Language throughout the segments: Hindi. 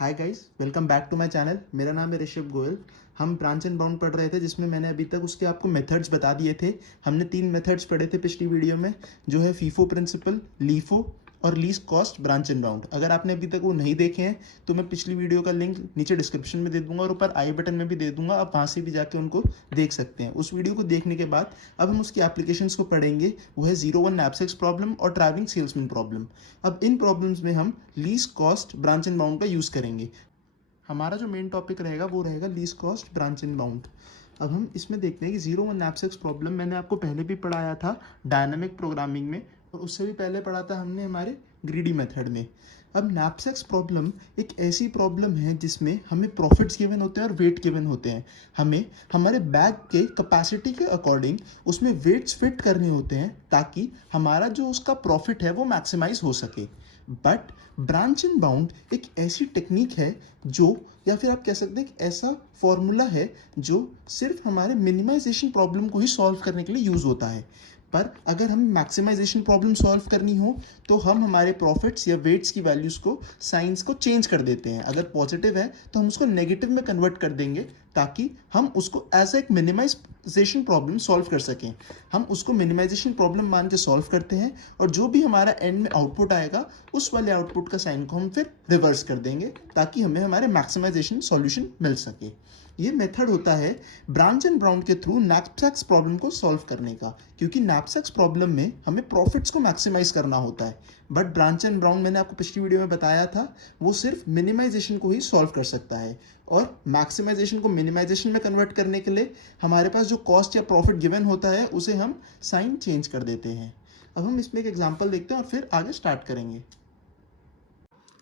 Hi guys, welcome back to my channel. मेरा नाम है ऋषभ गोयल। हम ब्रांच एंड बाउंड पढ़ रहे थे, जिसमें मैंने अभी तक उसके आपको मेथड्स बता दिए थे। हमने 3 मेथड्स पढ़े थे पिछली वीडियो में, जो है फीफो प्रिंसिपल, लीफो और least cost branch and bound. अगर आपने अभी तक वो नहीं देखे हैं तो मैं पिछली वीडियो का लिंक नीचे डिस्क्रिप्शन में दे दूंगा और ऊपर आई बटन में भी दे दूंगा। आप वहाँ से भी जाके उनको देख सकते हैं। उस वीडियो को देखने के बाद अब हम उसकी एप्लीकेशंस को पढ़ेंगे। वो है 01 नैपसेक्स प्रॉब्लम और ट्रैवलिंग सेल्समैन प्रॉब्लम। अब इन प्रॉब्लम्स में हम least cost branch and bound का यूज़ करेंगे। हमारा जो मेन टॉपिक रहेगा वो रहेगा least cost branch and bound. अब हम इसमें देखते हैं कि 01 नैपसेक्स प्रॉब्लम मैंने आपको पहले भी पढ़ाया था डायनामिक प्रोग्रामिंग में, और उससे भी पहले पढ़ा था हमने हमारे ग्रीडी मेथड में। अब नैपसेक्स प्रॉब्लम एक ऐसी प्रॉब्लम है जिसमें हमें प्रॉफिट्स गिवन होते हैं और वेट गिवन होते हैं। हमें हमारे बैग के कैपेसिटी के अकॉर्डिंग उसमें वेट्स फिट करने होते हैं ताकि हमारा जो उसका प्रॉफिट है वो मैक्सिमाइज हो सके। बट ब्रांच एंड बाउंड एक ऐसी टेक्निक है जो, या फिर आप कह सकते हैं एक ऐसा फॉर्मूला है जो सिर्फ हमारे मिनिमाइजेशन प्रॉब्लम को ही सॉल्व करने के लिए यूज़ होता है। पर अगर हमें मैक्सिमाइजेशन प्रॉब्लम सॉल्व करनी हो तो हम हमारे प्रॉफिट्स या वेट्स की वैल्यूज़ को, साइंस को चेंज कर देते हैं। अगर पॉजिटिव है तो हम उसको नेगेटिव में कन्वर्ट कर देंगे ताकि हम उसको एज एक मिनिमाइजेशन प्रॉब्लम सॉल्व कर सकें। हम उसको मिनिमाइजेशन प्रॉब्लम मान के सॉल्व करते हैं और जो भी हमारा एंड में आउटपुट आएगा उस वाले आउटपुट का साइन को हम फिर रिवर्स कर देंगे ताकि हमें हमारे मैक्सिमाइजेशन सॉल्यूशन मिल सके। ये मेथड होता है ब्रांच एंड बाउंड के थ्रू नैपसेक्स प्रॉब्लम को सॉल्व करने का, क्योंकि नैपसेक्स प्रॉब्लम में हमें प्रॉफिट्स को मैक्सिमाइज करना होता है। बट ब्रांच एंड बाउंड मैंने आपको पिछली वीडियो में बताया था, वो सिर्फ मिनिमाइजेशन को ही सॉल्व कर सकता है। और मैक्सिमाइजेशन को मिनिमाइजेशन में कन्वर्ट करने के लिए हमारे पास जो कॉस्ट या प्रॉफिट गिवन होता है उसे हम साइन चेंज कर देते हैं। अब हम इसमें एक एग्जांपल देखते हैं और फिर आगे स्टार्ट करेंगे।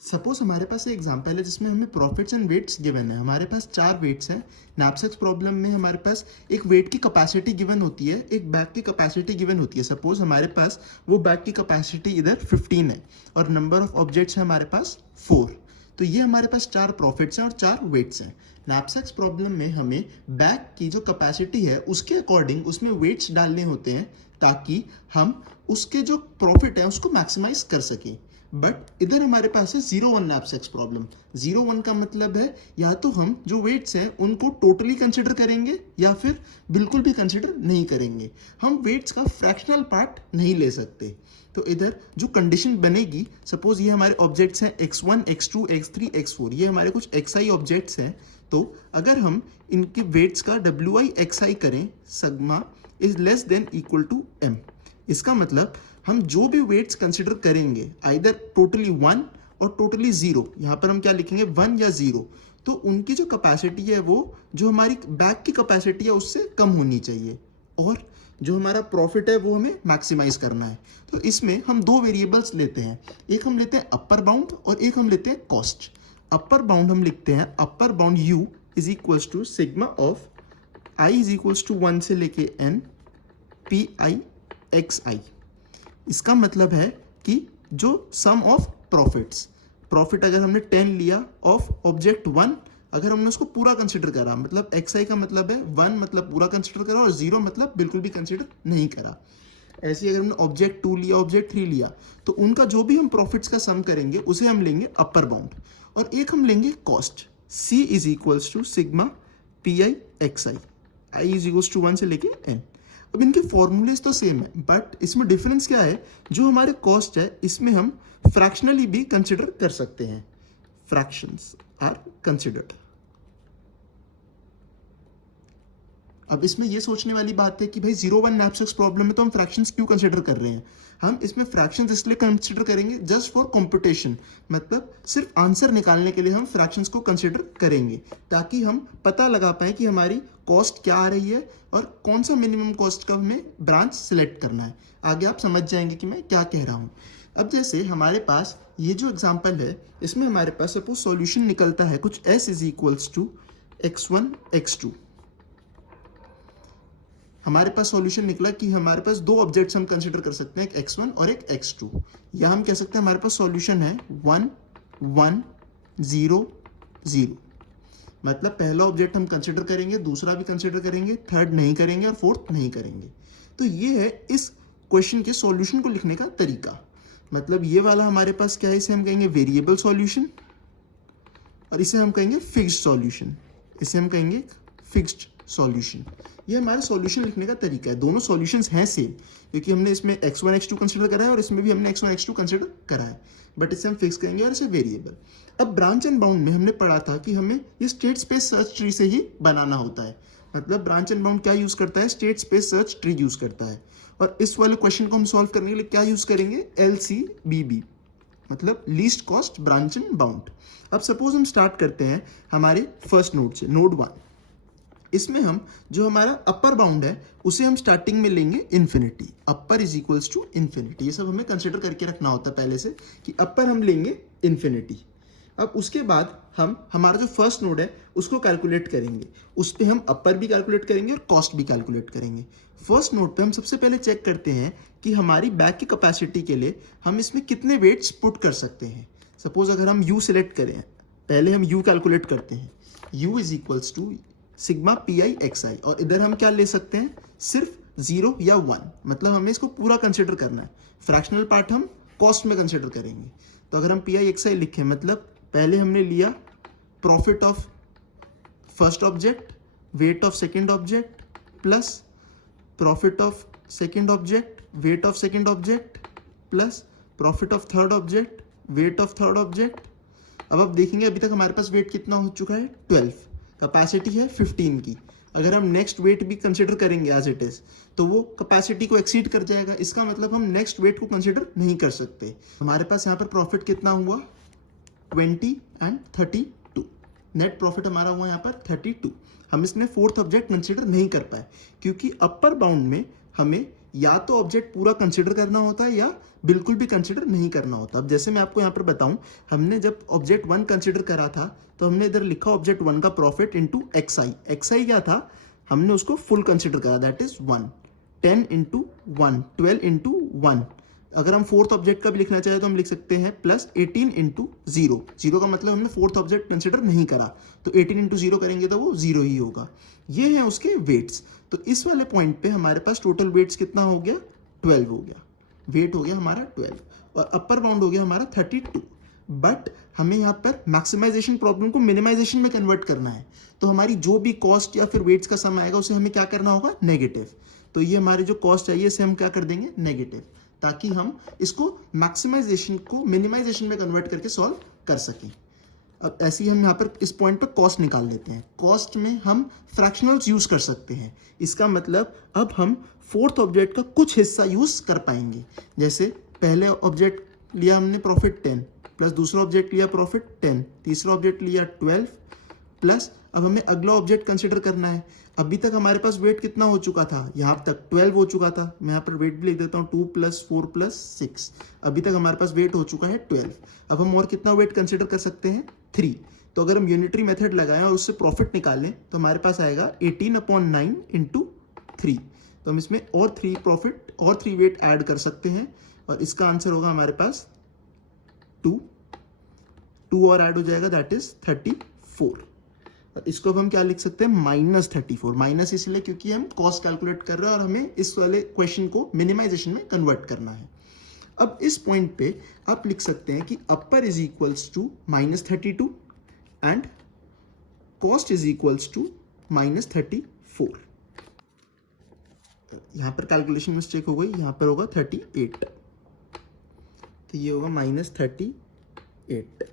सपोज हमारे पास एक एग्जांपल है जिसमें हमें प्रॉफिट्स एंड वेट्स गिवन है। हमारे पास 4 वेट्स हैं। नैपसेक्स प्रॉब्लम में हमारे पास एक वेट की कैपेसिटी गिवन होती है, एक बैग की कैपेसिटी गिवन होती है। सपोज हमारे पास वो बैग की कैपेसिटी इधर 15 है और नंबर ऑफ ऑब्जेक्ट्स है हमारे पास 4। तो ये हमारे पास 4 प्रॉफिट्स हैं और 4 वेट्स हैं। नैपसेक्स प्रॉब्लम में हमें बैग की जो कैपेसिटी है उसके अकॉर्डिंग उसमें वेट्स डालने होते हैं ताकि हम उसके जो प्रॉफिट है उसको मैक्सिमाइज कर सकें। बट इधर हमारे पास है 01 नैपसेक्स प्रॉब्लम। 01 का मतलब है या तो हम जो वेट्स हैं उनको टोटली कंसिडर करेंगे या फिर बिल्कुल भी कंसिडर नहीं करेंगे। हम वेट्स का फ्रैक्शनल पार्ट नहीं ले सकते। तो इधर जो कंडीशन बनेगी, सपोज ये हमारे ऑब्जेक्ट्स हैं x1, x2, x3, x4, ये हमारे कुछ xi ऑब्जेक्ट्स हैं। तो अगर हम इनके वेट्स का wi xi करें, sigma is less than equal to m। इसका मतलब हम जो भी वेट्स कंसिडर करेंगे, आइदर टोटली 1 और टोटली 0, यहाँ पर हम क्या लिखेंगे 1 या 0, तो उनकी जो कैपेसिटी है वो जो हमारी बैग की कैपेसिटी है उससे कम होनी चाहिए और जो हमारा प्रॉफिट है वो हमें मैक्सिमाइज करना है। तो इसमें हम 2 वेरिएबल्स लेते हैं, एक हम लेते हैं अपर बाउंड और एक हम लेते हैं कॉस्ट। अपर बाउंड हम लिखते हैं, upper bound u is equals to sigma of i is equals to 1 से लेके n P I X I. इसका मतलब है कि जो सम ऑफ प्रॉफिट अगर हमने 10 लिया ऑफ ऑब्जेक्ट 1, अगर हमने उसको पूरा कंसिडर करा, मतलब xi का मतलब है 1 मतलब पूरा कंसिडर करा और 0 मतलब बिल्कुल भी कंसिडर नहीं करा। ऐसे ही अगर हमने ऑब्जेक्ट 2 लिया, ऑब्जेक्ट 3 लिया, तो उनका जो भी हम प्रॉफिट्स का सम करेंगे उसे हम लेंगे अपर बाउंड और एक हम लेंगे cost. c is equals to sigma P I X I, I is equals to 1 से लेके n। अब इनके फॉर्मूलेज तो सेम है बट इसमें डिफरेंस क्या है, जो हमारे कॉस्ट है इसमें हम फ्रैक्शनली भी कंसिडर कर सकते हैं। Fractions are considered. अब इसमें यह सोचने वाली बात है कि भाई 01 नैपसेक्स प्रॉब्लम में तो हम फ्रैक्शंस क्यों कंसिडर कर रहे हैं। हम इसमें फ्रैक्शंस इसलिए कंसिडर करेंगे जस्ट फॉर कंप्यूटेशन, मतलब सिर्फ आंसर निकालने के लिए हम फ्रैक्शंस को कंसिडर करेंगे ताकि हम पता लगा पाए कि हमारी कॉस्ट क्या आ रही है और कौन सा मिनिमम कॉस्ट का हमें ब्रांच सिलेक्ट करना है। आगे आप समझ जाएंगे कि मैं क्या कह रहा हूँ। अब जैसे हमारे पास ये जो एग्जाम्पल है इसमें हमारे पास सपोज सॉल्यूशन निकलता है कुछ s is equals to x1 x2। हमारे पास सॉल्यूशन निकला कि हमारे पास 2 ऑब्जेक्ट्स हम कंसिडर कर सकते हैं, एक x1 और एक x2, या हम कह सकते हैं हमारे पास सॉल्यूशन है 1 1 0 0। मतलब पहला ऑब्जेक्ट हम कंसिडर करेंगे, दूसरा भी कंसिडर करेंगे, थर्ड नहीं करेंगे और फोर्थ नहीं करेंगे। तो ये है इस क्वेश्चन के सॉल्यूशन को लिखने का तरीका। मतलब ये वाला हमारे पास क्या है, इसे हम कहेंगे वेरिएबल सॉल्यूशन और इसे हम कहेंगे फिक्स्ड सॉल्यूशन, इसे हम कहेंगे फिक्स्ड सॉल्यूशन। ये हमारा सॉल्यूशन लिखने का तरीका है। दोनों सॉल्यूशंस हैं सेम, क्योंकि हमने इसमें x1 x2 कंसिडर करा है और इसमें भी हमने x1 x2 कंसिडर करा है, बट इसे हम फिक्स करेंगे और इसे वेरिएबल। अब ब्रांच एंड बाउंड में हमने पढ़ा था कि हमें ये स्टेट स्पेस सर्च ट्री से ही बनाना होता है। मतलब ब्रांच एंड बाउंड क्या यूज करता है, state space search tree use करता है। और इस वाले क्वेश्चन को हम सॉल्व करने के लिए क्या यूज करेंगे, LCBB, मतलब least cost branch and bound. अब सपोज हम स्टार्ट करते हैं हमारे फर्स्ट नोड से, नोड 1। इसमें हम जो हमारा अपर बाउंड है उसे हम स्टार्टिंग में लेंगे infinity, upper is equals to infinity. ये सब हमें कंसिडर करके रखना होता है पहले से कि अपर हम लेंगे इन्फिनिटी। अब उसके बाद हम हमारा जो फर्स्ट नोड है उसको कैलकुलेट करेंगे, उस पर हम अपर भी कैलकुलेट करेंगे और कॉस्ट भी कैलकुलेट करेंगे। फर्स्ट नोड पे हम सबसे पहले चेक करते हैं कि हमारी बैग की कैपेसिटी के लिए हम इसमें कितने वेट्स पुट कर सकते हैं। सपोज अगर हम U सिलेक्ट करें, पहले हम U कैलकुलेट करते हैं, U is equals to sigma PI XI, और इधर हम क्या ले सकते हैं, सिर्फ 0 या 1, मतलब हमें इसको पूरा कंसिडर करना है। फ्रैक्शनल पार्ट हम कॉस्ट में कंसिडर करेंगे। तो अगर हम PI XI लिखें, मतलब पहले हमने लिया profit of first object, weight of second object, plus profit of second object, weight of second object, plus profit of third object, weight of third object. अब आप देखेंगे अभी तक हमारे पास वेट कितना हो चुका है, 12, कैपेसिटी है 15 की। अगर हम नेक्स्ट वेट भी कंसिडर करेंगे एज इट इज, तो वो कैपेसिटी को एक्सीड कर जाएगा। इसका मतलब हम नेक्स्ट वेट को कंसिडर नहीं कर सकते। हमारे पास यहाँ पर प्रॉफिट कितना हुआ, 20 एंड 32, नेट प्रॉफिट हमारा हुआ यहाँ पर 32। हम इसमें फोर्थ ऑब्जेक्ट कंसिडर नहीं कर पाए, क्योंकि अपर बाउंड में हमें या तो ऑब्जेक्ट पूरा कंसिडर करना होता है या बिल्कुल भी कंसिडर नहीं करना होता। अब जैसे मैं आपको यहाँ पर बताऊं, हमने जब ऑब्जेक्ट 1 कंसिडर करा था तो हमने इधर लिखा ऑब्जेक्ट 1 का प्रॉफिट इंटू XI। XI क्या था, हमने उसको फुल कंसिडर करा, दैट इज 1, 10 इंटू 1, 12 इंटू 1। अगर हम फोर्थ ऑब्जेक्ट का भी लिखना चाहे तो हम लिख सकते हैं प्लस 18 इंटू 0। 0 का मतलब हमने फोर्थ ऑब्जेक्ट कंसिडर नहीं करा, तो 18 इंटू 0 करेंगे तो वो 0 ही होगा। ये हैं उसके वेट्स। तो इस वाले पॉइंट पे हमारे पास टोटल वेट्स कितना हो गया, 12 हो गया। वेट हो गया हमारा 12 और अपर बाउंड हो गया हमारा 32। बट हमें यहाँ पर मैक्सिमाइजेशन प्रॉब्लम को मिनिमाइजेशन में कन्वर्ट करना है, तो हमारी जो भी कॉस्ट या फिर वेट्स का सम आएगा उसे हमें क्या करना होगा, नेगेटिव। तो ये हमारी जो कॉस्ट चाहिए इसे हम क्या कर देंगे, नेगेटिव, ताकि हम इसको मैक्सिमाइजेशन को मिनिमाइजेशन में कन्वर्ट करके सॉल्व कर सकें। अब ऐसे ही हम यहाँ पर इस पॉइंट पर कॉस्ट निकाल लेते हैं। कॉस्ट में हम फ्रैक्शनल्स यूज कर सकते हैं। इसका मतलब अब हम फोर्थ ऑब्जेक्ट का कुछ हिस्सा यूज कर पाएंगे। जैसे पहले ऑब्जेक्ट लिया हमने प्रॉफिट 10, प्लस दूसरा ऑब्जेक्ट लिया प्रॉफिट 10, तीसरा ऑब्जेक्ट लिया 12, प्लस अब हमें अगला ऑब्जेक्ट कंसिडर करना है। अभी तक हमारे पास वेट कितना हो चुका था, यहाँ तक 12 हो चुका था। मैं यहाँ पर वेट भी लिख देता हूँ, 2 + 4 + 6। अभी तक हमारे पास वेट हो चुका है 12। अब हम और कितना वेट कंसिडर कर सकते हैं, 3। तो अगर हम यूनिटरी मेथड लगाएं और उससे प्रॉफिट निकालें तो हमारे पास आएगा 18/9 × 3। तो हम इसमें और 3 प्रॉफिट और 3 वेट ऐड कर सकते हैं और इसका आंसर होगा हमारे पास 2 और ऐड हो जाएगा, दैट इज 34। इसको अब हम क्या लिख सकते हैं, -34। माइनस इसलिए क्योंकि हम कॉस्ट कैलकुलेट कर रहे हैं और हमें इस वाले क्वेश्चन को मिनिमाइजेशन में कन्वर्ट करना है। अब इस पॉइंट पे आप लिख सकते हैं कि upper is equals to -32 and cost is equals to -34। यहाँ पर कैलकुलेशन मिस्टेक हो गई, यहाँ पर होगा 38, तो ये होगा -38।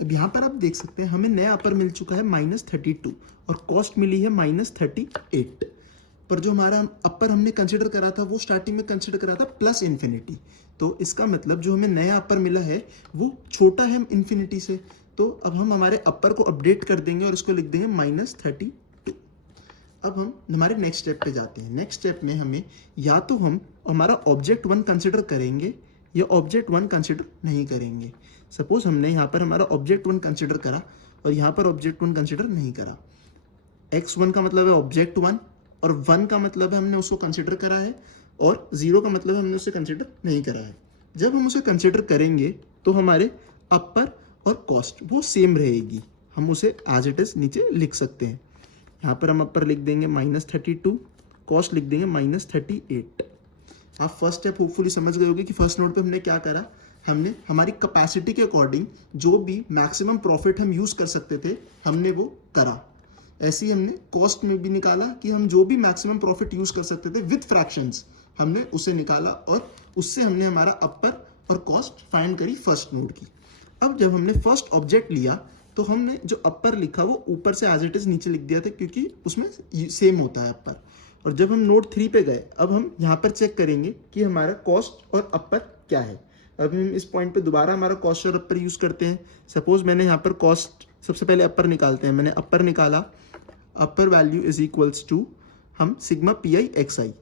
अब यहाँ पर आप देख सकते हैं हमें नया अपर मिल चुका है -32 और कॉस्ट मिली है -38। पर जो हमारा अपर हमने कंसिडर करा था वो स्टार्टिंग में कंसिडर करा था प्लस इन्फिनिटी। तो इसका मतलब जो हमें नया अपर मिला है वो छोटा है इन्फिनिटी से। तो अब हम हमारे अपर को अपडेट कर देंगे और इसको लिख देंगे -32। अब हम हमारे नेक्स्ट स्टेप पे जाते हैं। नेक्स्ट स्टेप में हमें या तो हम हमारा ऑब्जेक्ट 1 कंसिडर करेंगे या ऑब्जेक्ट 1 कंसिडर नहीं करेंगे। सपोज हमने यहाँ पर हमारा ऑब्जेक्ट 1 कंसिडर करा और यहाँ पर ऑब्जेक्ट 1 कंसिडर नहीं करा। x1 का मतलब है ऑब्जेक्ट 1 और 1 का मतलब है हमने उसको कंसिडर करा है और 0 का मतलब हमने उसे कंसिडर नहीं करा है। जब हम उसे कंसिडर करेंगे तो हमारे अपर और कॉस्ट वो सेम रहेगी, हम उसे एज इट इज नीचे लिख सकते हैं। यहाँ पर हम अपर लिख देंगे -32, कॉस्ट लिख देंगे -38। आप फर्स्ट स्टेप होपफुली समझ गए होंगे कि फर्स्ट नोड पे हमने क्या करा, हमने हमारी कैपेसिटी के अकॉर्डिंग जो भी मैक्सिमम प्रॉफिट हम यूज़ कर सकते थे हमने वो करा। ऐसे ही हमने कॉस्ट में भी निकाला कि हम जो भी मैक्सिमम प्रॉफिट यूज़ कर सकते थे विथ फ्रैक्शंस हमने उसे निकाला और उससे हमने हमारा अपर और कॉस्ट फाइंड करी फर्स्ट नोड की। अब जब हमने फर्स्ट ऑब्जेक्ट लिया तो हमने जो अपर लिखा वो ऊपर से एज इट इज नीचे लिख दिया था क्योंकि उसमें सेम होता है अपर। और जब हम नोड 3 पे गए अब हम यहाँ पर चेक करेंगे कि हमारा कॉस्ट और अपर क्या है। अब हम इस पॉइंट पे दोबारा हमारा कॉस्ट और अपर यूज़ करते हैं। सपोज मैंने यहाँ पर कॉस्ट, सबसे पहले अपर निकालते हैं, मैंने अपर निकाला, upper value is equals to हम sigma P I X I,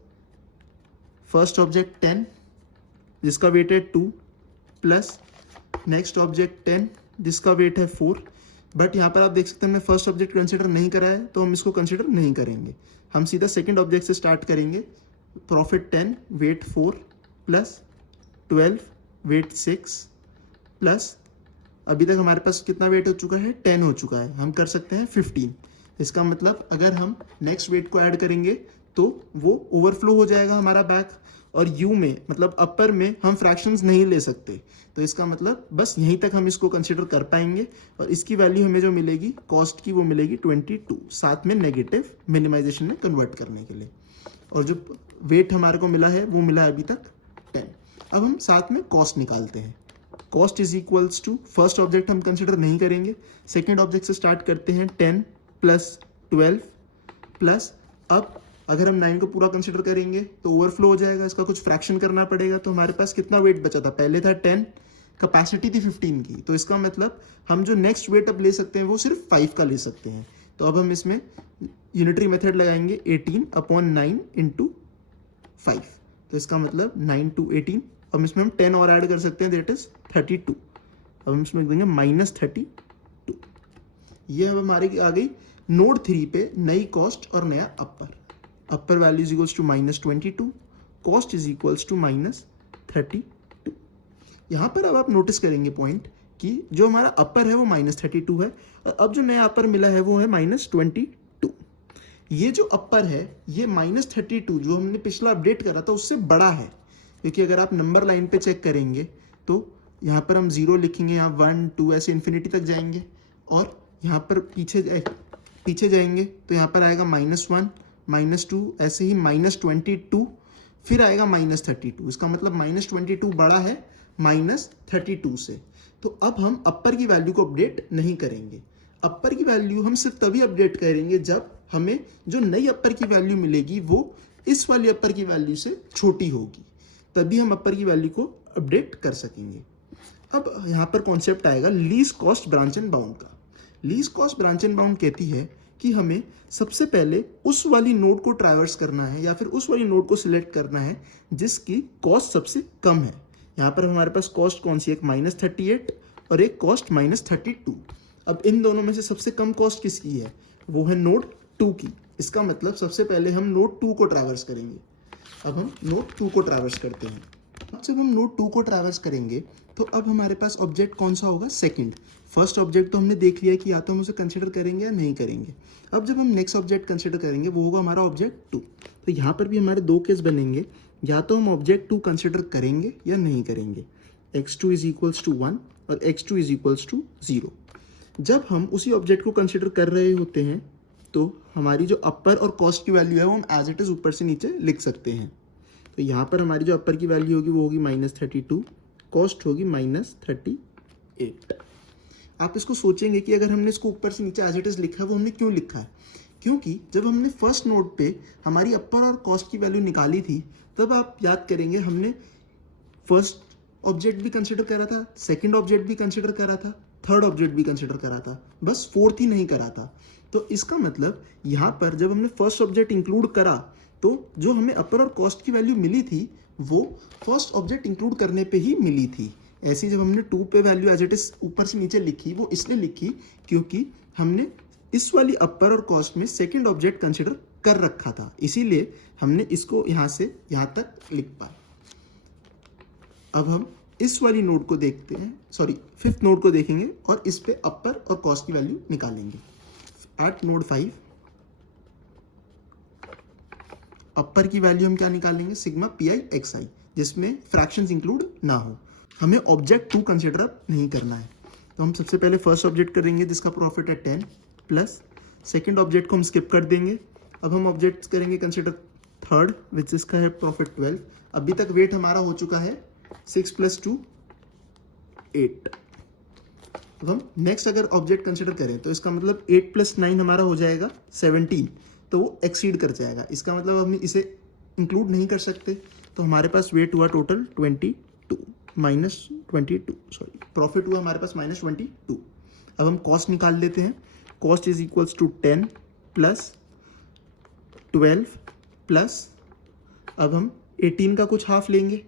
first object 10 जिसका वेट है 2 प्लस नेक्स्ट ऑब्जेक्ट 10 जिसका वेट है 4। बट यहाँ पर आप देख सकते हैं मैं फर्स्ट ऑब्जेक्ट कंसिडर नहीं करा है तो हम इसको कंसिडर नहीं करेंगे। हम सीधा सेकंड ऑब्जेक्ट से स्टार्ट करेंगे। Profit 10 weight 4 plus 12 weight 6 plus अभी तक हमारे पास कितना वेट हो चुका है 10 हो चुका है, हम कर सकते हैं 15। इसका मतलब अगर हम नेक्स्ट वेट को ऐड करेंगे तो वो ओवरफ्लो हो जाएगा हमारा बैक। और यू में मतलब अपर में हम फ्रैक्शंस नहीं ले सकते तो इसका मतलब बस यहीं तक हम इसको कंसिडर कर पाएंगे। और इसकी वैल्यू हमें जो मिलेगी कॉस्ट की वो मिलेगी 22, साथ में नेगेटिव मिनिमाइजेशन में कन्वर्ट करने के लिए। और जो वेट हमारे को मिला है वो मिला है अभी तक 10। अब हम साथ में कॉस्ट निकालते हैं। Cost is equals to first object हम कंसिडर नहीं करेंगे, सेकेंड ऑब्जेक्ट से स्टार्ट करते हैं 10 प्लस 12 प्लस अब अगर हम 9 को पूरा कंसिडर करेंगे तो ओवरफ्लो हो जाएगा, इसका कुछ फ्रैक्शन करना पड़ेगा। तो हमारे पास कितना वेट बचा था, पहले था 10, कैपेसिटी थी 15 की, तो इसका मतलब हम जो नेक्स्ट वेट अब ले सकते हैं वो सिर्फ 5 का ले सकते हैं। तो अब हम इसमें यूनिटरी मेथड लगाएंगे 18/9 इंटू 5, तो इसका मतलब 9 to 18। अब इसमें हम 10 और ऐड कर सकते हैं, दैट इज 32। अब हम इसमें देंगे -32। ये अब हमारी आ गई नोड 3 पे नई कॉस्ट और नया upper. Upper value is equals to -22, cost is equals to -32। यहाँ पर अब आप नोटिस करेंगे पॉइंट कि जो हमारा अपर है वो -32 है और अब जो नया अपर मिला है वो है -22। ये जो अपर है ये -32 जो हमने पिछला अपडेट करा था उससे बड़ा है, क्योंकि अगर आप नंबर लाइन पे चेक करेंगे तो यहाँ पर हम 0 लिखेंगे, यहाँ 1 2 ऐसे इन्फिनिटी तक जाएंगे और यहाँ पर पीछे जाएंगे तो यहाँ पर आएगा -1 -2 ऐसे ही -22 फिर आएगा -32। इसका मतलब -22 बड़ा है -32 से। तो अब हम अपर की वैल्यू को अपडेट नहीं करेंगे। अपर की वैल्यू हम सिर्फ तभी अपडेट करेंगे जब हमें जो नई अपर की वैल्यू मिलेगी वो इस वाली अपर की वैल्यू से छोटी होगी, तभी हम अपर की वैल्यू को अपडेट कर सकेंगे। अब यहाँ पर कॉन्सेप्ट आएगा least cost branch and bound का। Least cost branch and bound कहती है कि हमें सबसे पहले उस वाली नोड को ट्रैवर्स करना है या फिर उस वाली नोड को सिलेक्ट करना है जिसकी कॉस्ट सबसे कम है। यहाँ पर हमारे पास कॉस्ट कौन सी है, एक -38 और एक कॉस्ट -32। अब इन दोनों में से सबसे कम कॉस्ट किसकी है, वो है नोड 2 की। इसका मतलब सबसे पहले हम नोड 2 को ट्रैवर्स करेंगे। अब हम नोड 2 को ट्रैवर्स करते हैं। अब जब हम नोड 2 को ट्रैवर्स करेंगे तो अब हमारे पास ऑब्जेक्ट कौन सा होगा, सेकंड। फर्स्ट ऑब्जेक्ट तो हमने देख लिया कि या तो हम उसे कंसिडर करेंगे या नहीं करेंगे। अब जब हम नेक्स्ट ऑब्जेक्ट कंसिडर करेंगे वो होगा हमारा ऑब्जेक्ट 2। तो यहाँ पर भी हमारे दो केस बनेंगे, या तो हम ऑब्जेक्ट 2 कंसिडर करेंगे या नहीं करेंगे। x2 इज इक्वल्स टू 1 और x2 इज इक्वल्स टू 0। जब हम उसी ऑब्जेक्ट को कंसिडर कर रहे होते हैं तो हमारी जो अपर और कॉस्ट की वैल्यू है वो हम एज इट इज ऊपर से नीचे लिख सकते हैं। तो यहाँ पर हमारी जो अपर की वैल्यू होगी वो होगी -32, कॉस्ट होगी -38। आप इसको सोचेंगे कि अगर हमने इसको ऊपर से नीचे एज इट इज लिखा है वो हमने क्यों लिखा है, क्योंकि जब हमने फर्स्ट नोड पे हमारी अपर और कॉस्ट की वैल्यू निकाली थी तब आप याद करेंगे हमने फर्स्ट ऑब्जेक्ट भी कंसिडर करा था, सेकंड ऑब्जेक्ट भी कंसिडर करा था, थर्ड ऑब्जेक्ट भी कंसिडर करा था, बस फोर्थ ही नहीं करा था। तो इसका मतलब यहाँ पर जब हमने फर्स्ट ऑब्जेक्ट इंक्लूड करा तो जो हमें अपर और कॉस्ट की वैल्यू मिली थी वो फर्स्ट ऑब्जेक्ट इंक्लूड करने पे ही मिली थी। ऐसी जब हमने 2 पे वैल्यू एज इट इज ऊपर से नीचे लिखी वो इसलिए लिखी क्योंकि हमने इस वाली अपर और कॉस्ट में सेकंड ऑब्जेक्ट कंसिडर कर रखा था, इसीलिए हमने इसको यहाँ से यहाँ तक लिख पाए। अब हम इस वाली नोड को देखते हैं, सॉरी फिफ्थ नोड को देखेंगे और इस पे अपर और कॉस्ट की वैल्यू निकालेंगे। एट नोड 5 अपर की वैल्यू हम क्या निकालेंगे, सिग्मा पी आई एक्स आई, जिसमें फ्रैक्शंस इंक्लूड ना हो। हमें ऑब्जेक्ट 2 कंसिडर नहीं करना है। तो हम सबसे पहले फर्स्ट ऑब्जेक्ट करेंगे जिसका प्रॉफिट है 10 प्लस सेकेंड ऑब्जेक्ट को हम स्किप कर देंगे। अब हम ऑब्जेक्ट करेंगे कंसिडर थर्ड विच इसका है प्रॉफिट 12। अभी तक वेट हमारा हो चुका है 6 + 2 8। अब हम नेक्स्ट अगर ऑब्जेक्ट कंसिडर करें तो इसका मतलब 8 + 9 हमारा हो जाएगा 17, तो वो एक्सीड कर जाएगा। इसका मतलब हम इसे इंक्लूड नहीं कर सकते, तो हमारे पास वेट हुआ टोटल 22 -22 सॉरी प्रॉफिट हुआ हमारे पास -22। अब हम कॉस्ट निकाल लेते हैं। Cost is equals to 10 plus 12 plus अब हम 18 का कुछ हाफ लेंगे।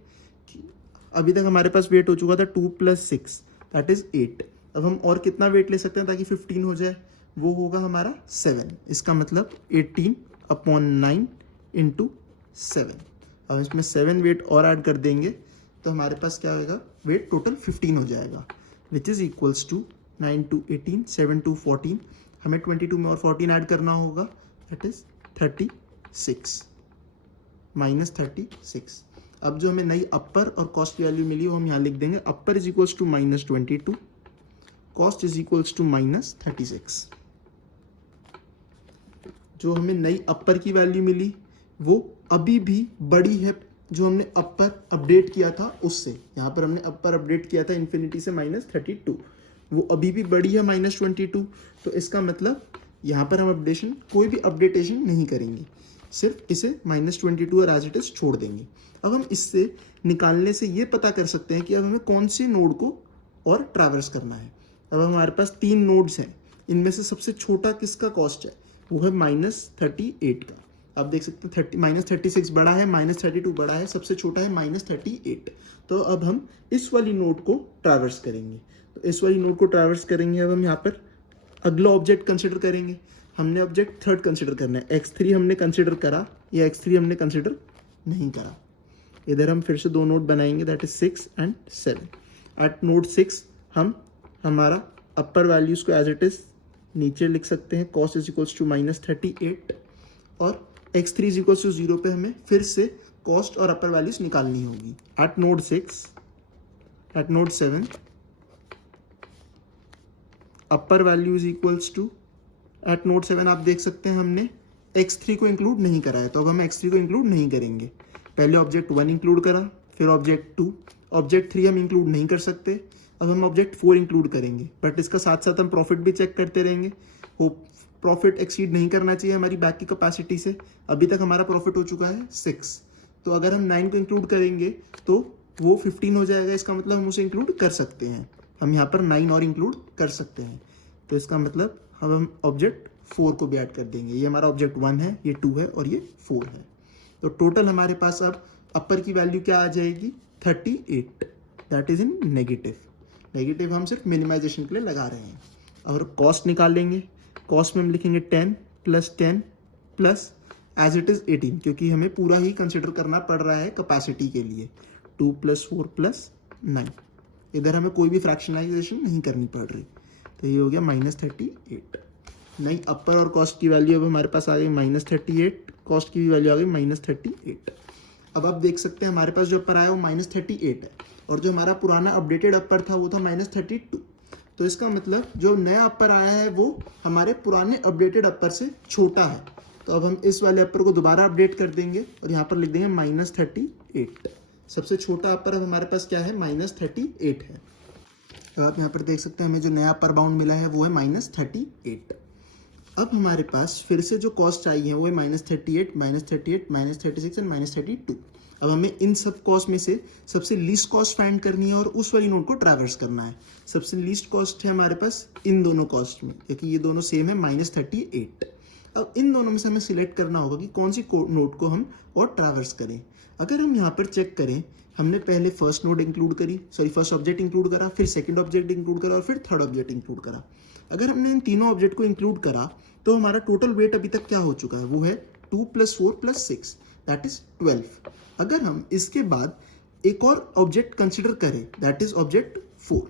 अभी तक हमारे पास वेट हो चुका था 2 + 6 दैट इज 8। अब हम और कितना वेट ले सकते हैं ताकि 15 हो जाए, वो होगा हमारा 7। इसका मतलब 18/9 × 7। अब इसमें 7 वेट और ऐड कर देंगे तो हमारे पास क्या होगा, वेट टोटल 15 हो जाएगा विच इज इक्वल्स टू 9 × 18 7 × 14। हमें 22 में और 14 ऐड करना होगा दैट इज 36 -36। अब जो हमें नई अपर और कॉस्ट की वैल्यू मिली वो हम यहाँ लिख देंगे। Upper is equals to -22, cost is equals to -36। जो हमें नई अपर की वैल्यू मिली वो अभी भी बड़ी है जो हमने अपर अपडेट किया था उससे। यहाँ पर हमने अपर अपडेट किया था इन्फिनिटी से -32, वो अभी भी बड़ी है -22। तो इसका मतलब यहाँ पर हम अपडेशन कोई भी अपडेटेशन नहीं करेंगे, सिर्फ इसे -22 और एज इट इज छोड़ देंगे। अब हम इससे निकालने से ये पता कर सकते हैं कि अब हमें कौन से नोड को और ट्रैवर्स करना है। अब हमारे पास 3 नोड्स हैं, इनमें से सबसे छोटा किसका कॉस्ट है, वो है -38 का। आप देख सकते हैं -36 बड़ा है, -32 बड़ा है, सबसे छोटा है -38। तो अब हम इस वाली नोड को ट्रैवर्स करेंगे। तो इस वाली नोड को ट्रैवर्स करेंगे। अब हम यहाँ पर अगला ऑब्जेक्ट कंसिडर करेंगे। हमने ऑब्जेक्ट थर्ड कंसिडर करना है। x3 हमने कंसिडर करा या x3 हमने कंसिडर नहीं करा। इधर हम फिर से 2 नोड बनाएंगे दैट इज 6 और 7। एट नोड 6 हम हमारा अपर वैल्यूज को एज इट इज नीचे लिख सकते हैं। कॉस्ट इज इक्वल्स टू -38 और x3 इज इक्वल्स टू 0 पे हमें फिर से कॉस्ट और अपर वैल्यूज निकालनी होगी। At node 6 at node 7 upper value is equals to at node 7 आप देख सकते हैं हमने x3 को इंक्लूड नहीं करा है, तो अब हम x3 को इंक्लूड नहीं करेंगे। पहले ऑब्जेक्ट 1 इंक्लूड करा, फिर ऑब्जेक्ट 2, ऑब्जेक्ट 3 हम इंक्लूड नहीं कर सकते। अब हम ऑब्जेक्ट 4 इंक्लूड करेंगे, बट इसका साथ साथ हम प्रॉफिट भी चेक करते रहेंगे। वो प्रॉफिट एक्सीड नहीं करना चाहिए हमारी बैक की कैपेसिटी से। अभी तक हमारा प्रॉफिट हो चुका है 6, तो अगर हम 9 को इंक्लूड करेंगे तो वो 15 हो जाएगा। इसका मतलब हम उसे इंक्लूड कर सकते हैं। हम यहाँ पर 9 और इंक्लूड कर सकते हैं। तो इसका मतलब हम ऑब्जेक्ट 4 को भी ऐड कर देंगे। ये हमारा ऑब्जेक्ट 1 है, ये 2 है और ये 4 है। तो टोटल हमारे पास अब अपर की वैल्यू क्या आ जाएगी, 38, that is in negative. Negative हम सिर्फ मिनिमाइजेशन के लिए लगा रहे हैं। और कॉस्ट निकालेंगे। कॉस्ट में हम लिखेंगे 10 + 10 प्लस एज इट इज 18, क्योंकि हमें पूरा ही कंसिडर करना पड़ रहा है कैपेसिटी के लिए। 2 + 4 + 9, इधर हमें कोई भी फ्रैक्शनलाइजेशन नहीं करनी पड़ रही। तो ये हो गया -38। नई अपर और कॉस्ट की वैल्यू अब हमारे पास आ गई -38, कॉस्ट की भी वैल्यू आ गई -38। अब आप देख सकते हैं हमारे पास जो अपर आया वो -38 है और जो हमारा पुराना अपडेटेड अपर था वो था -32। तो इसका मतलब जो नया अपर आया है वो हमारे पुराने अपडेटेड अपर से छोटा है। तो अब हम इस वाले अपर को दोबारा अपडेट कर देंगे और यहाँ पर लिख देंगे -38। सबसे छोटा अपर अब हमारे पास क्या है, -38 है। तो आप यहाँ पर देख सकते हैं हमें जो नया अपर बाउंड मिला है वो है -38। अब हमारे पास फिर से जो कॉस्ट आई है वो है -38, -38, -36 और -32। अब हमें इन सब कॉस्ट में से सबसे लीस्ट कॉस्ट फाइंड करनी है और उस वाली नोड को ट्रैवर्स करना है। सबसे लीस्ट कॉस्ट है हमारे पास इन दोनों कॉस्ट में, क्योंकि ये दोनों सेम है, -38। अब इन दोनों में से हमें सिलेक्ट करना होगा कि कौन सी नोड को हम और ट्रैवर्स करें। अगर हम यहाँ पर चेक करें, हमने पहले फर्स्ट नोड इंक्लूड करी, फर्स्ट ऑब्जेक्ट इंक्लूड करा, फिर सेकंड ऑब्जेक्ट इंक्लूड करा और फिर थर्ड ऑब्जेक्ट इंक्लूड करा। अगर हमने इन तीनों ऑब्जेक्ट को इंक्लूड करा तो हमारा टोटल वेट अभी तक क्या हो चुका है, वो है 2 + 4 + 6 दैट इज 12। अगर हम इसके बाद एक और ऑब्जेक्ट कंसिडर करें दैट इज ऑब्जेक्ट 4,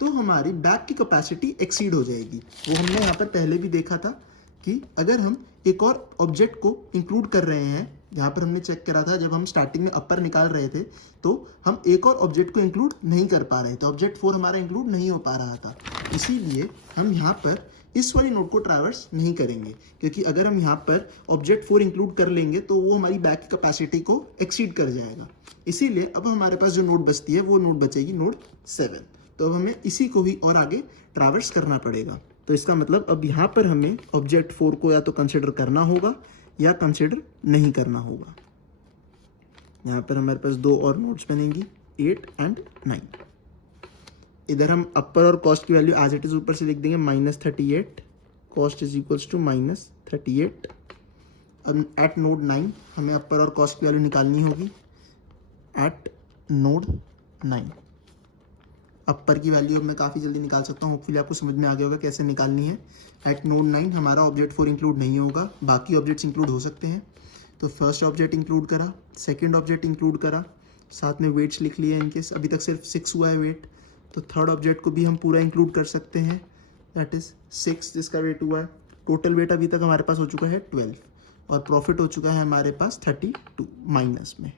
तो हमारी बैक की कैपेसिटी एक्सीड हो जाएगी। वो हमने यहाँ पर पहले भी देखा था कि अगर हम एक और ऑब्जेक्ट को इंक्लूड कर रहे हैं, यहाँ पर हमने चेक करा था जब हम स्टार्टिंग में अपर निकाल रहे थे तो हम एक और ऑब्जेक्ट को इंक्लूड नहीं कर पा रहे थे, ऑब्जेक्ट 4 हमारा इंक्लूड नहीं हो पा रहा था। इसीलिए हम यहाँ पर इस वाली नोड को ट्रैवर्स नहीं करेंगे, क्योंकि अगर हम यहाँ पर ऑब्जेक्ट 4 इंक्लूड कर लेंगे तो वो हमारी बैक की कैपेसिटी को एक्सीड कर जाएगा। इसीलिए अब हमारे पास जो नोड बचती है वो नोड बचेगी नोड 7। तो अब हमें इसी को ही और आगे ट्रैवर्स करना पड़ेगा। तो इसका मतलब अब यहाँ पर हमें ऑब्जेक्ट 4 को या तो कंसिडर करना होगा या कंसिडर नहीं करना होगा। यहाँ पर हमारे पास 2 और नोड्स बनेंगी 8 एंड 9। इधर हम अपर और कॉस्ट की वैल्यू एज इट इज ऊपर से लिख देंगे -38, कॉस्ट इज इक्वल्स टू -38। अब एट नोड 9 हमें अपर और कॉस्ट की वैल्यू निकालनी होगी। एट नोड 9 अपर की वैल्यू अब मैं काफ़ी जल्दी निकाल सकता हूँ, होपफुली आपको समझ में आ गया होगा कैसे निकालनी है। एट नोड 9 हमारा ऑब्जेक्ट 4 इंक्लूड नहीं होगा, बाकी ऑब्जेक्ट्स इंक्लूड हो सकते हैं। तो फर्स्ट ऑब्जेक्ट इंक्लूड करा, सेकंड ऑब्जेक्ट इंक्लूड करा, साथ में वेट्स लिख लिए इनके, अभी तक सिर्फ 6 हुआ है वेट। तो थर्ड ऑब्जेक्ट को भी हम पूरा इंक्लूड कर सकते हैं, दैट इज 6 जिसका वेट हुआ है। टोटल वेट अभी तक हमारे पास हो चुका है 12 और प्रॉफिट हो चुका है हमारे पास 32 माइनस में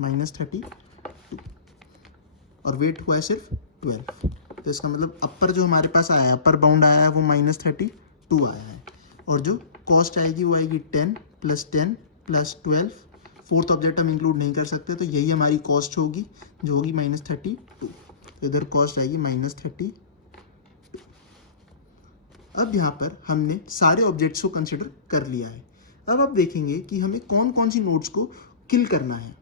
-32 और वेट हुआ है सिर्फ 12। तो इसका मतलब अपर जो हमारे पास आया है, अपर बाउंड आया है वो -32 आया है, और जो कॉस्ट आएगी वो आएगी 10 + 10 + 12। फोर्थ ऑब्जेक्ट हम इंक्लूड नहीं कर सकते, तो यही हमारी कॉस्ट होगी जो होगी -32। तो इधर कॉस्ट आएगी -32। अब यहाँ पर हमने सारे ऑब्जेक्ट्स को कंसिडर कर लिया है। अब आप देखेंगे कि हमें कौन कौन सी नोड्स को किल करना है।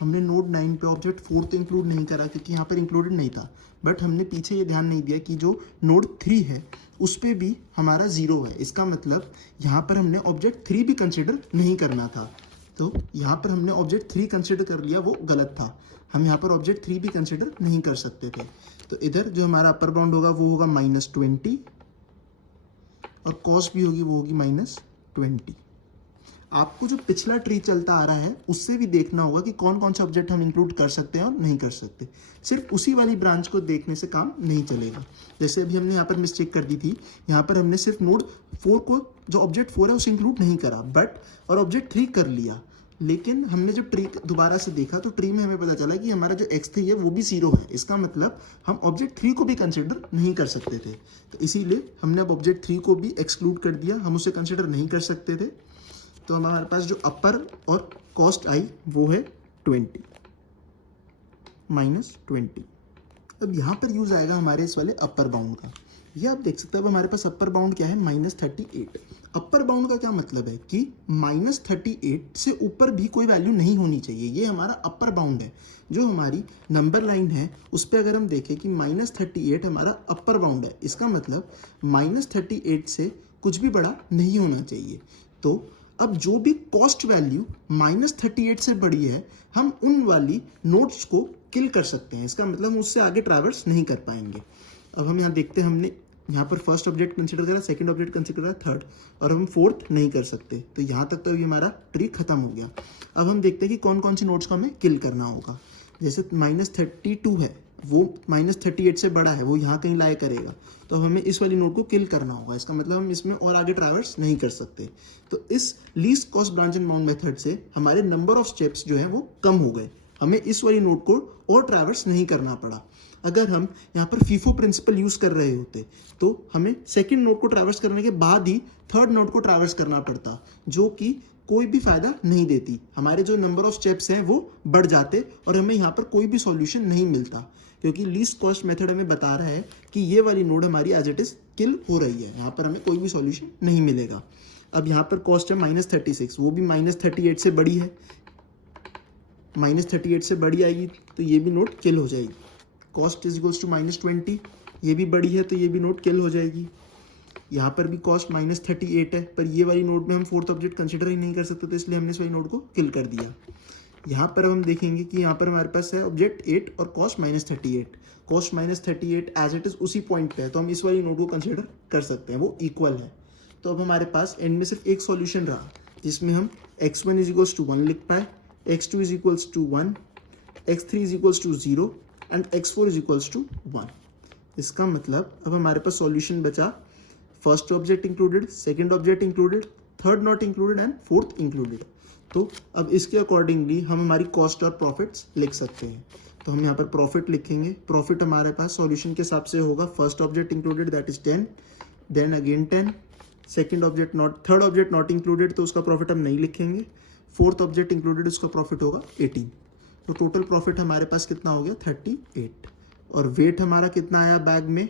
हमने नोड 9 पे ऑब्जेक्ट 4 तो इंक्लूड नहीं करा क्योंकि यहाँ पर इंक्लूडेड नहीं था, बट हमने पीछे ये ध्यान नहीं दिया कि जो नोड 3 है उस पर भी हमारा 0 है। इसका मतलब यहाँ पर हमने ऑब्जेक्ट 3 भी कंसिडर नहीं करना था। तो यहाँ पर हमने ऑब्जेक्ट 3 कंसिडर कर लिया, वो गलत था। हम यहाँ पर ऑब्जेक्ट 3 भी कंसिडर नहीं कर सकते थे। तो इधर जो हमारा अपर बाउंड होगा वो होगा -20 और कॉस्ट भी होगी वो होगी -20। आपको जो पिछला ट्री चलता आ रहा है उससे भी देखना होगा कि कौन कौन से ऑब्जेक्ट हम इंक्लूड कर सकते हैं और नहीं कर सकते। सिर्फ उसी वाली ब्रांच को देखने से काम नहीं चलेगा। जैसे अभी हमने यहाँ पर मिस्टेक कर दी थी, यहाँ पर हमने सिर्फ नोड 4 को, जो ऑब्जेक्ट 4 है उसे इंक्लूड नहीं करा, बट और ऑब्जेक्ट 3 कर लिया। लेकिन हमने जब ट्री दोबारा से देखा तो ट्री में हमें पता चला कि हमारा जो x3 है वो भी 0 है। इसका मतलब हम ऑब्जेक्ट 3 को भी कंसिडर नहीं कर सकते थे। तो इसीलिए हमने अब ऑब्जेक्ट 3 को भी एक्सक्लूड कर दिया, हम उसे कंसिडर नहीं कर सकते थे। तो हमारे पास जो अपर और कॉस्ट आई वो है 20 -20। अब यहाँ पर यूज आएगा हमारे इस वाले अपर बाउंड का। ये आप देख सकते हैं अब हमारे पास अपर बाउंड क्या है, -38। अपर बाउंड का क्या मतलब है कि -38 से ऊपर भी कोई वैल्यू नहीं होनी चाहिए। ये हमारा अपर बाउंड है। जो हमारी नंबर लाइन है उस पर अगर हम देखें कि -38 हमारा अपर बाउंड है, इसका मतलब -38 से कुछ भी बड़ा नहीं होना चाहिए। तो अब जो भी कॉस्ट वैल्यू -38 से बड़ी है, हम उन वाली नोड्स को किल कर सकते हैं। इसका मतलब हम उससे आगे ट्रैवर्स नहीं कर पाएंगे। अब हम यहाँ देखते हैं, हमने यहाँ पर फर्स्ट ऑब्जेक्ट कंसिडर करा, सेकंड ऑब्जेक्ट कंसिडर करा, थर्ड, और हम फोर्थ नहीं कर सकते। तो यहाँ तक तो अभी हमारा ट्री खत्म हो गया। अब हम देखते हैं कि कौन कौन सी नोड्स को हमें किल करना होगा। जैसे -32 है, वो -38 से बड़ा है, वो यहाँ कहीं लाया करेगा, तो हमें इस वाली नोड को किल करना होगा। इसका मतलब हम इसमें और आगे ट्रैवर्स नहीं कर सकते। तो इस least cost branch and bound method से हमारे नंबर ऑफ स्टेप्स जो है वो कम हो गए। हमें इस वाली नोड को और ट्रैवर्स नहीं करना पड़ा। अगर हम यहाँ पर फीफो प्रिंसिपल यूज कर रहे होते तो हमें सेकंड नोड को ट्रैवर्स करने के बाद ही थर्ड नोड को ट्रैवर्स करना पड़ता, जो कि कोई भी फायदा नहीं देती। हमारे जो नंबर ऑफ स्टेप्स हैं वो बढ़ जाते और हमें यहाँ पर कोई भी सॉल्यूशन नहीं मिलता, क्योंकि लीस्ट कॉस्ट मेथड हमें बता रहा है कि ये वाली नोड हमारी एज इट इज किल हो रही है। यहाँ पर हमें कोई भी सॉल्यूशन नहीं मिलेगा। अब यहाँ पर कॉस्ट है -36, वो भी -38 से बड़ी है, -38 से बड़ी आएगी तो ये भी नोड किल हो जाएगी। कॉस्ट इज इक्वल्स टू -20, ये भी बड़ी है तो ये भी नोड किल हो जाएगी। यहाँ पर भी कॉस्ट -38 है, पर ये वाली नोड में हम फोर्थ ऑब्जेक्ट कंसिडर ही नहीं कर सकते, तो इसलिए हमने इस वाली नोड को किल कर दिया। यहाँ पर हम देखेंगे कि यहाँ पर हमारे पास है ऑब्जेक्ट 8 और cost -38। Cost -38 as it is उसी पॉइंट पे है, तो हम इस वाली नोड को कंसिडर कर सकते हैं, वो इक्वल है। तो अब हमारे पास एंड में सिर्फ एक सॉल्यूशन रहा जिसमें हम x1 इज इक्वल्स टू 1 लिख पाए, x2 is equals to 1, x3 is equals to 0 and x4 is equals to 1। इसका मतलब अब हमारे पास सॉल्यूशन बचा first object included, second object included, third not included and fourth included. तो अब इसके अकॉर्डिंगली हम हमारी कॉस्ट और प्रॉफिट्स लिख सकते हैं। तो हम यहाँ पर प्रॉफिट लिखेंगे। प्रॉफिट हमारे पास सॉल्यूशन के हिसाब से होगा first object included that is 10, then again 10, second object not, third object not included तो उसका प्रॉफिट हम नहीं लिखेंगे, फोर्थ ऑब्जेक्ट इंक्लूडेड उसका प्रॉफिट होगा 18। तो टोटल प्रॉफिट हमारे पास कितना हो गया 38। और वेट हमारा कितना आया बैग में,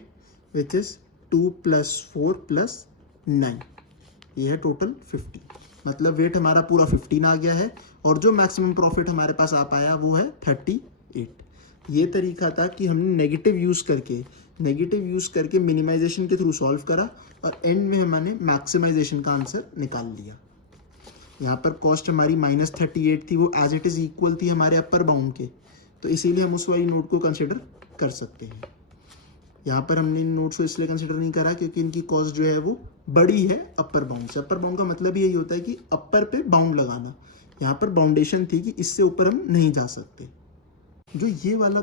विच इज 2 + 4 + 9, ये है टोटल 50। मतलब वेट हमारा पूरा 15 आ गया है और जो मैक्सिमम प्रॉफिट हमारे पास आ पाया वो है 38। ये तरीका था कि हमने नेगेटिव यूज़ करके मिनिमाइजेशन के थ्रू सॉल्व करा और एंड में हमने मैक्सिमाइजेशन का आंसर निकाल लिया। यहाँ पर कॉस्ट हमारी -38 थी, वो एज इट इज़ इक्वल थी हमारे अपर बाउंड के, तो इसीलिए हम उस वाली नोट को कंसिडर कर सकते हैं। यहाँ पर हमने इन नोट्स को इसलिए कंसिडर नहीं करा क्योंकि इनकी कॉस्ट जो है वो बड़ी है अपर बाउंड से। अपर बाउंड का मतलब यही होता है कि अपर पे बाउंड लगाना। यहाँ पर बाउंडेशन थी कि इससे ऊपर हम नहीं जा सकते। जो ये वाला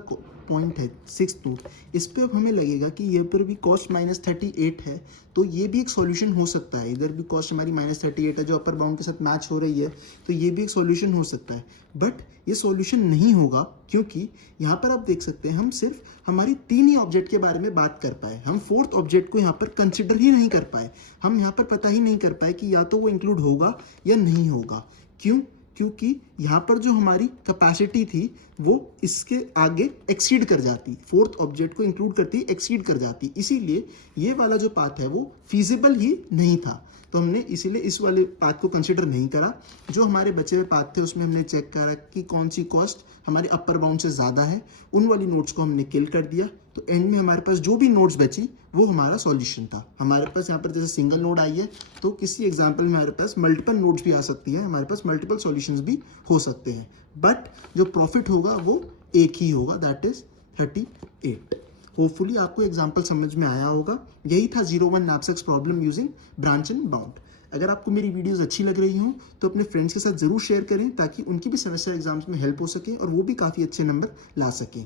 पॉइंट है 6th नोट, इस पे अब हमें लगेगा कि ये पर भी कॉस्ट -38 है, तो ये भी एक सॉल्यूशन हो सकता है। इधर भी कॉस्ट हमारी -38 है जो अपर बाउंड के साथ मैच हो रही है, तो ये भी एक सॉल्यूशन हो सकता है। बट ये सॉल्यूशन नहीं होगा क्योंकि यहाँ पर आप देख सकते हैं हम सिर्फ हमारी 3 ही ऑब्जेक्ट के बारे में बात कर पाए, हम फोर्थ ऑब्जेक्ट को यहाँ पर कंसिडर ही नहीं कर पाए। हम यहाँ पर पता ही नहीं कर पाए कि या तो वो इंक्लूड होगा या नहीं होगा। क्यों? क्योंकि यहाँ पर जो हमारी कैपेसिटी थी वो इसके आगे एक्सीड कर जाती, फोर्थ ऑब्जेक्ट को इंक्लूड करती एक्सीड कर जाती, इसीलिए ये वाला जो पाथ है वो फीजिबल ही नहीं था। तो हमने इसीलिए इस वाले पाथ को कंसिडर नहीं करा। जो हमारे बचे हुए पाथ थे उसमें हमने चेक करा कि कौन सी कॉस्ट हमारे अपर बाउंड से ज़्यादा है, उन वाली नोट्स को हमने किल कर दिया। तो एंड में हमारे पास जो भी नोट्स बची वो हमारा सॉल्यूशन था। हमारे पास यहाँ पर जैसे सिंगल नोड आई है तो किसी एग्जाम्पल में हमारे पास मल्टीपल नोट्स भी आ सकती हैं, हमारे पास मल्टीपल सॉल्यूशंस भी हो सकते हैं, बट जो प्रॉफिट होगा वो एक ही होगा, दैट इज 38। होपफुली आपको एग्जाम्पल समझ में आया होगा। यही था 01 knapsacks problem using branch and bound. अगर आपको मेरी वीडियोस अच्छी लग रही हों तो अपने फ्रेंड्स के साथ ज़रूर शेयर करें ताकि उनकी भी सेमेस्टर एग्जाम्स में हेल्प हो सके और वो भी काफ़ी अच्छे नंबर ला सकें।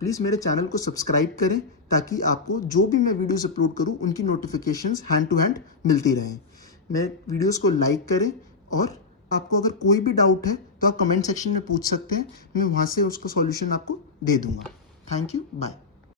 प्लीज़ मेरे चैनल को सब्सक्राइब करें ताकि आपको जो भी मैं वीडियोस अपलोड करूं उनकी नोटिफिकेशंस हैंड टू हैंड मिलती रहें। मैं वीडियोस को लाइक करें और आपको अगर कोई भी डाउट है तो आप कमेंट सेक्शन में पूछ सकते हैं, मैं वहाँ से उसका सॉल्यूशन आपको दे दूँगा। Thank you, bye.